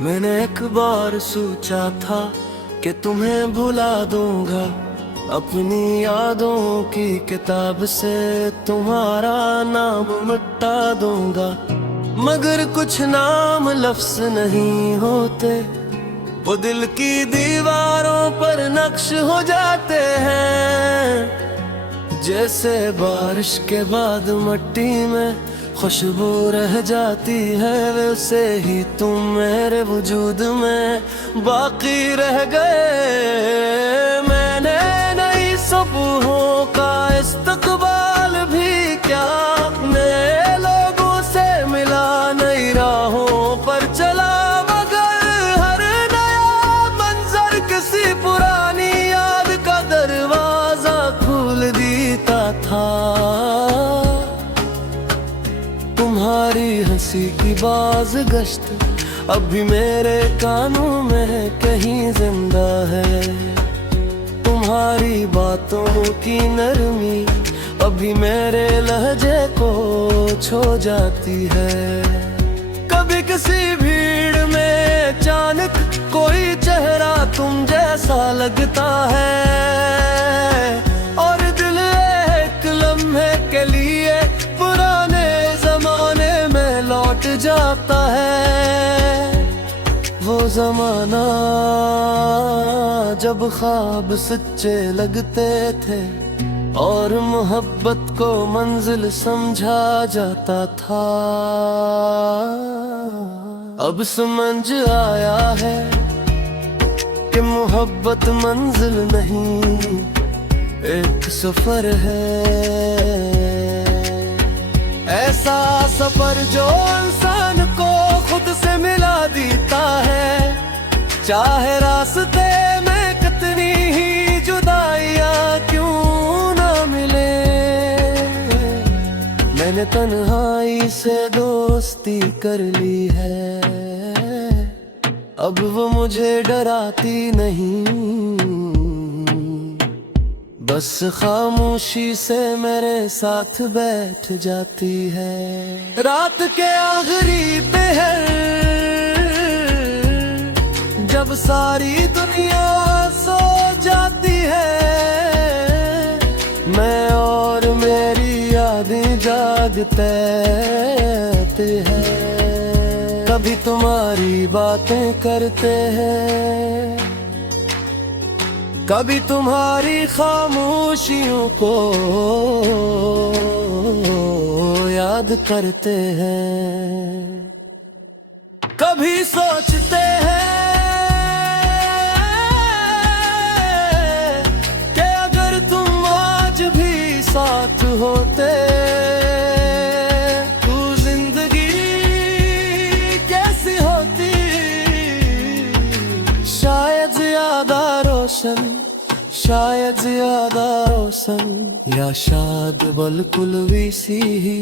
मैंने एक बार सोचा था कि तुम्हें भुला दूंगा, अपनी यादों की किताब से तुम्हारा नाम मिटा दूंगा। मगर कुछ नाम लफ्ज नहीं होते, वो दिल की दीवारों पर नक्श हो जाते हैं। जैसे बारिश के बाद मिट्टी में खुशबू रह जाती है, वैसे ही तुम मेरे वजूद में बाकी रह गए। मैंने नई सुबहों का इस्तकबाल भी क्या, नए लोगों से मिला, नई राहों पर चला, मगर हर नया मंजर किसी पुरानी याद का दरवाजा खोल देता था। तुम्हारी हंसी की बाज गश्त अब भी मेरे कानों में कहीं जिंदा है। तुम्हारी बातों की नरमी अभी मेरे लहजे को छू जाती है। कभी किसी भीड़ में अचानक कोई चेहरा तुम जैसा लगता है, और दिल एक लम्हे के लिए पुराने जमाने में लौट जाता है। वो जमाना जब ख्वाब सच्चे लगते थे और मोहब्बत को मंजिल समझा जाता था। अब समझ आया है कि मोहब्बत मंजिल नहीं, एक सफर है। ऐसा सफर जो इंसान को खुद से मिला देता है, चाहे रास्ते में कितनी ही जुदाइयां क्यों ना मिले। मैंने तन्हाई से दोस्ती कर ली है, अब वो मुझे डराती नहीं, बस खामोशी से मेरे साथ बैठ जाती है। रात के आखिरी पहर जब सारी दुनिया सो जाती है, मैं और मेरी यादें जागते हैं। कभी तुम्हारी बातें करते हैं, कभी तुम्हारी खामोशियों को याद करते हैं। कभी सोचते हैं कि अगर तुम आज भी साथ होते तो जिंदगी कैसी होती। शायद ज्यादा रोशन, शायद ज्यादा रोशन, या शायद बिल्कुल वैसी ही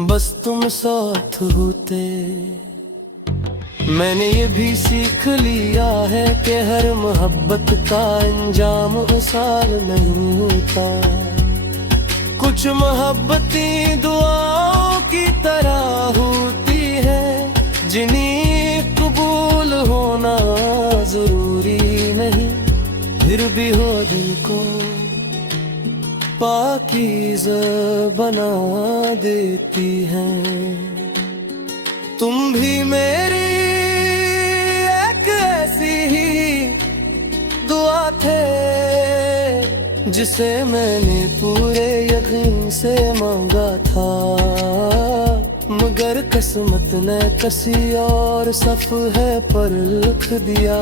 बस तुम साथ होते। मैंने ये भी सीख लिया है कि हर मोहब्बत का अंजाम आसान नहीं होता। कुछ मोहब्बतें दुआओं की तरह होती है, जिन्हें कबूल होना जरूरी नहीं, फिर भी हो दिल को पाकीज़ा बना देती हैं। तुम भी मेरी एक ऐसी ही दुआ थे, जिसे मैंने पूरे यकीन से मांगा था, मगर किस्मत ने किसी और सफ़े पर लिख दिया।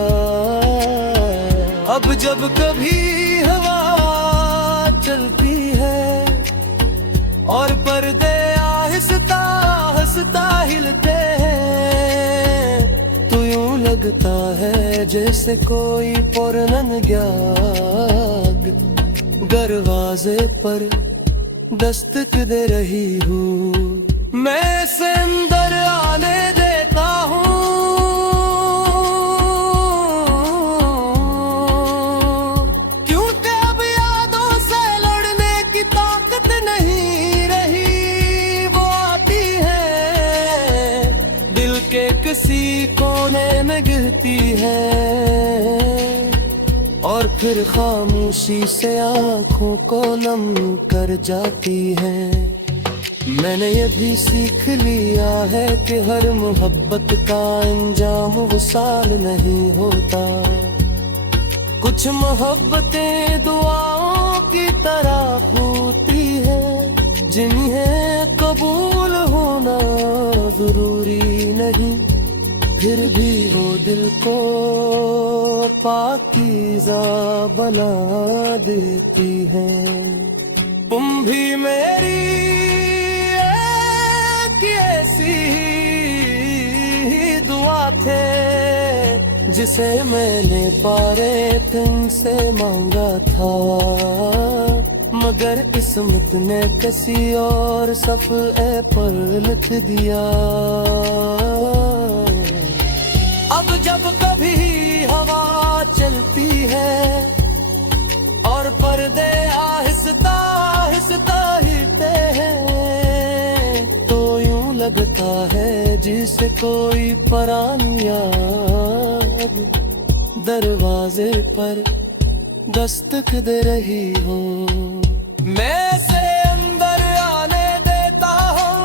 अब जब कभी हवा चलती है और पर्दे आहिस्ता आहिस्ता हिलते हैं, तो यूं लगता है जैसे कोई पुरनन ग्याग दरवाजे पर दस्तक दे रही हूँ। मैं से अंदर आने देता हूँ, क्योंकि अब यादों से लड़ने की ताकत नहीं रही। वो आती है दिल के किसी होती है और फिर खामोशी से आंखों को नम कर जाती है। मैंने ये भी सीख लिया है कि हर मोहब्बत का अंजाम वसाल नहीं होता। कुछ मोहब्बतें दुआओं की तरह होती है, जिन्हें कबूल होना जरूरी नहीं, फिर भी वो दिल को पाकीज़ा बना देती है। तुम भी मेरी एक ऐसी दुआ थे जिसे मैंने पारे तुमसे मांगा था, मगर किस्मत ने किसी और सफ़े पर लिख दिया। अब जब कभी हवा चलती है और पर्दे आहिस्ता आहिस्ता हिलते हैं, तो यूं लगता है जिसे कोई पुरानी याद दरवाजे पर दस्तक दे रही हो। मैं से अंदर आने देता हूँ,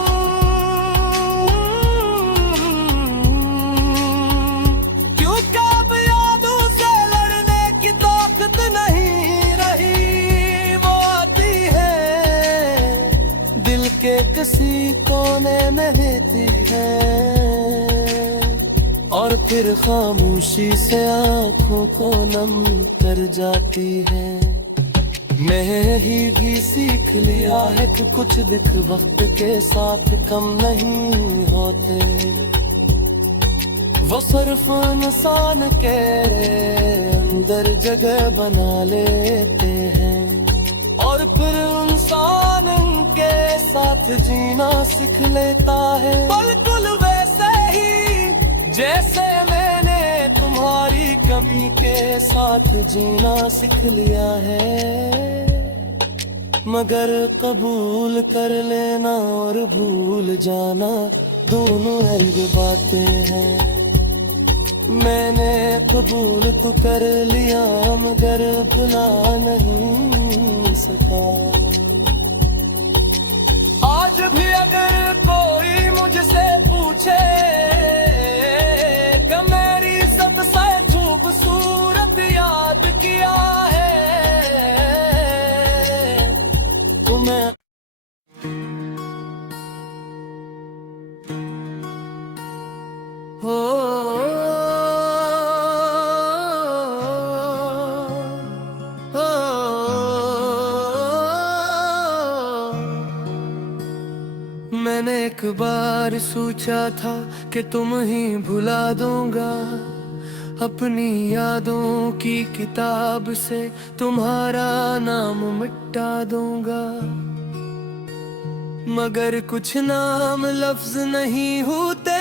क्योंकि अब यादों से लड़ने की ताकत नहीं रही। वो आती है दिल के किसी कोने में रहती है और फिर खामोशी से आंखों को नम कर जाती है। मैं ही भी सीख लिया है कि कुछ दुख वक्त के साथ कम नहीं होते, वो सिर्फ इंसान के अंदर जगह बना लेते हैं और फिर इंसान उनके साथ जीना सीख लेता है। बिल्कुल वैसे ही जैसे मैंने तुम्हारी कमी के साथ जीना सीख लिया है, मगर कबूल कर लेना और भूल जाना दोनों अलग बातें हैं। मैंने कबूल तो कर लिया मगर भुला नहीं सका। आज भी अगर कोई मुझसे पूछे खूबसूरत याद किया है, तुम्हें हो मैंने एक बार सोचा था कि तुम ही भुला दूंगा, अपनी यादों की किताब से तुम्हारा नाम मिटा दूंगा, मगर कुछ नाम लफ्ज नहीं होते,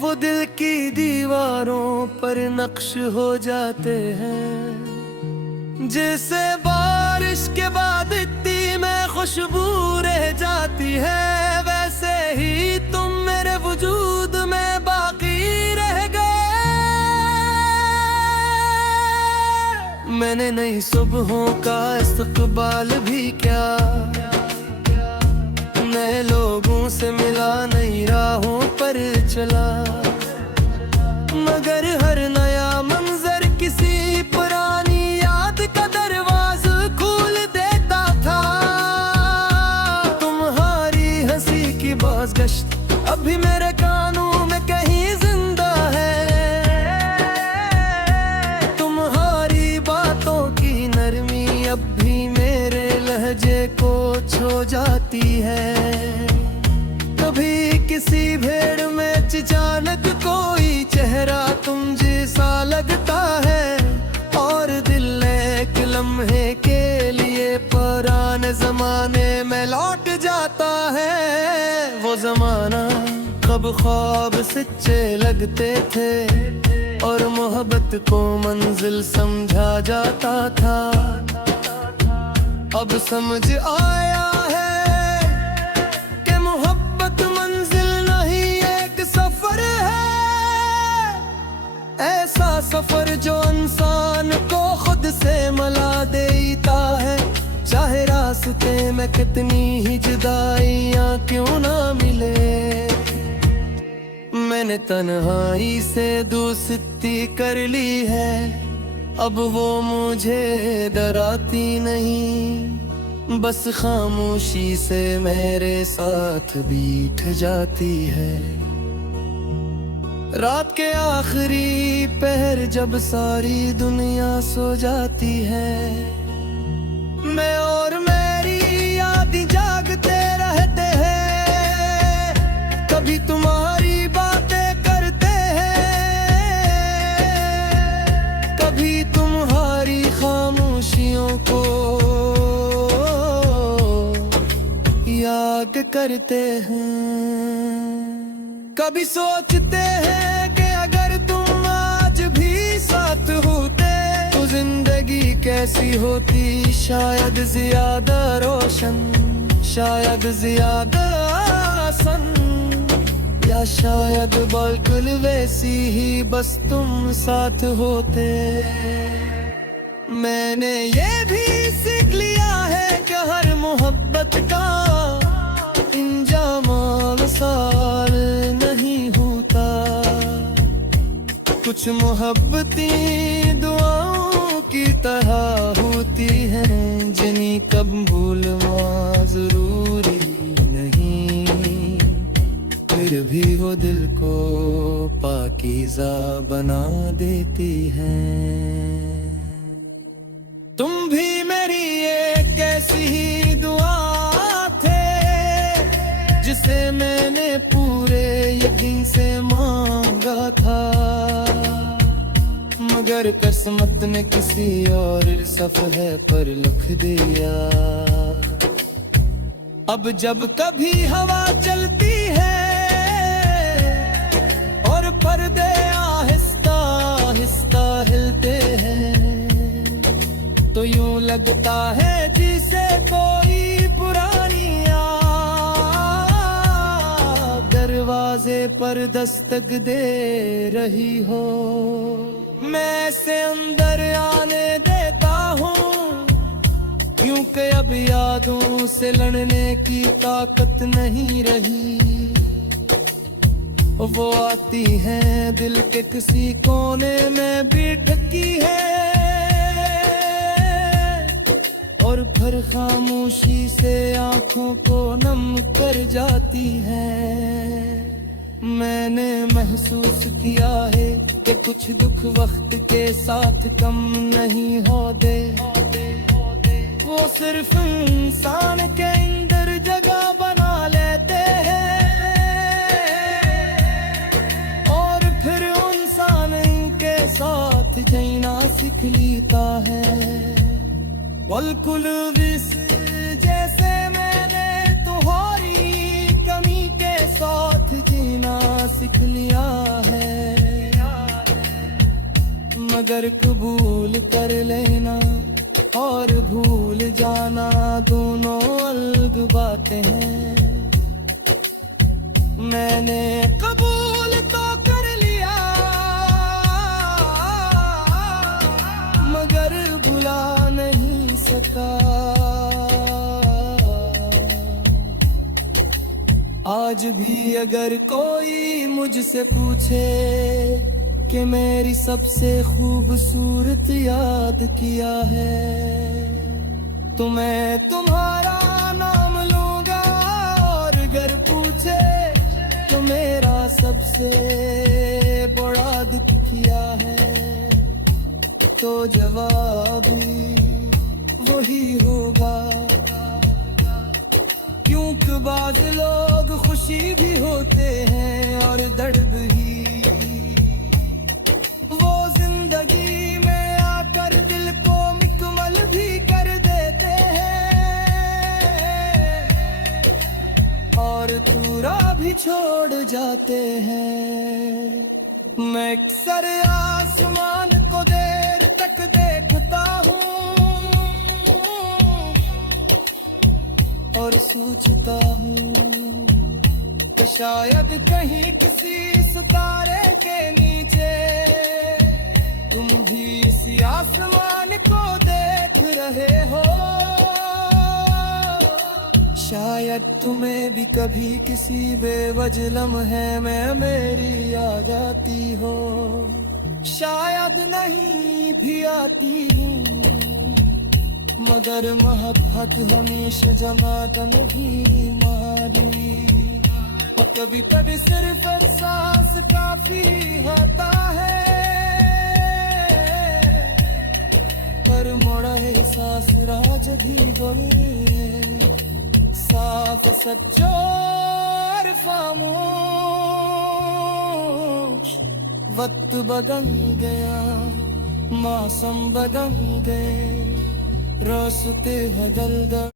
वो दिल की दीवारों पर नक्श हो जाते हैं। जैसे बारिश के बाद इतनी में खुशबू रह जाती है, वैसे ही तुम मेरे वजूद में बाकी रह गए। मैंने नई सुबहों का इस्तकबाल भी क्या, नए लोगों से मिला, नई राहों पर चला, मगर हर नया मंजर किसी पुरानी याद का दरवाजा खोल देता था। तुम्हारी हंसी की बाज़गश्त अभी मेरे कानों में कहीं जिंदा है, तुम्हारी बातों की नरमी अब भी मेरे लहजे को छू जाती है। कभी किसी भीड़ में अचानक कोई चेहरा तुम जैसा लगता है, और दिल एक लम्हे के लिए पुराने जमाने में लौट जाता है। वो जमाना कब ख्वाब सच्चे लगते थे और मोहब्बत को मंजिल समझा जाता था। अब समझ आया है कि मोहब्बत मंजिल नहीं एक सफर है। सफर जो इंसान को खुद से मिला देता है, चाहे रास्ते में कितनी ही जुदाइयां क्यों ना मिले। मैंने तन्हाई से दोस्ती कर ली है, अब वो मुझे डराती नहीं, बस खामोशी से मेरे साथ बैठ जाती है। रात के आखिरी पहर जब सारी दुनिया सो जाती है, मैं और मेरी याद जागते रहते हैं, कभी तुम्हारी बातें करते हैं, कभी तुम्हारी खामोशियों को याद करते हैं। कभी सोचते हैं कि अगर तुम आज भी साथ होते तो जिंदगी कैसी होती, शायद ज्यादा रोशन, शायद ज्यादा आसान, या शायद बिल्कुल वैसी ही बस तुम साथ होते। मैंने ये भी सीख लिया है कि हर मोहब्बत का इंजाम आसान नहीं होता, कुछ मोहब्बती दुआओं की तरह होती हैं, जिन्हें कबूल जरूरी नहीं, फिर भी वो दिल को पाकीज़ा बना देती हैं। तुम भी मेरी एक ऐसी ही दुआ थे, जिसे मैंने पूरे यकीन से मांगा था, मगर किस्मत ने किसी और सफ़े पर लिख दिया। अब जब कभी हवा चलती है और पर्दे आहिस्ता आहिस्ता हिलते हैं, तो यूं लगता है जिसे कोई पुरानी याद दरवाजे पर दस्तक दे रही हो। मैं इसे अंदर आने देता हूँ, क्योंकि अब यादों से लड़ने की ताकत नहीं रही। वो आती हैं दिल के किसी कोने में भी ढकी है, और फिर खामोशी से आंखों को नम कर जाती है। मैंने महसूस किया है कि कुछ दुख वक्त के साथ कम नहीं होते, वो सिर्फ इंसान के अंदर जगह बना लेते हैं, और फिर इंसान इनके साथ जीना सीख लेता है। बिल्कुल जैसे मैंने तुम्हारी कमी के साथ जीना सीख लिया है, मगर कबूल कर लेना और भूल जाना दोनों अलग बातें हैं। मैंने कबूल तो कर लिया, मगर भुला नहीं सका। आज भी अगर कोई मुझसे पूछे कि मेरी सबसे खूबसूरत याद किया है, तो मैं तुम्हारा नाम लूंगा, और अगर पूछे तो मेरा सबसे बड़ा दुख किया है, तो जवाब वही होगा। क्योंकि बाज़ लोग खुशी भी होते हैं और दर्द भी, वो जिंदगी में आकर दिल को मुकम्मल भी कर देते हैं, और पूरा भी छोड़ जाते हैं। मैं अक्सर आसमान को देर तक देखता हूँ और सोचता हूँ कि शायद कहीं किसी सितारे के नीचे तुम भी इसी आसमान को देख रहे हो। शायद तुम्हें भी कभी किसी बेवजह लम्हे में मेरी याद आती हो, शायद नहीं भी आती हूँ, मगर मोहब्बत हमेशा जमात नहीं मानी। और कभी कभी सिर्फ एहसास काफी होता है, पर मोड़ा एहसास राज भी बने साफ सच्चो और खामोश। वक्त बदल गया, मौसम बदल गए, रास्ते बदल गए।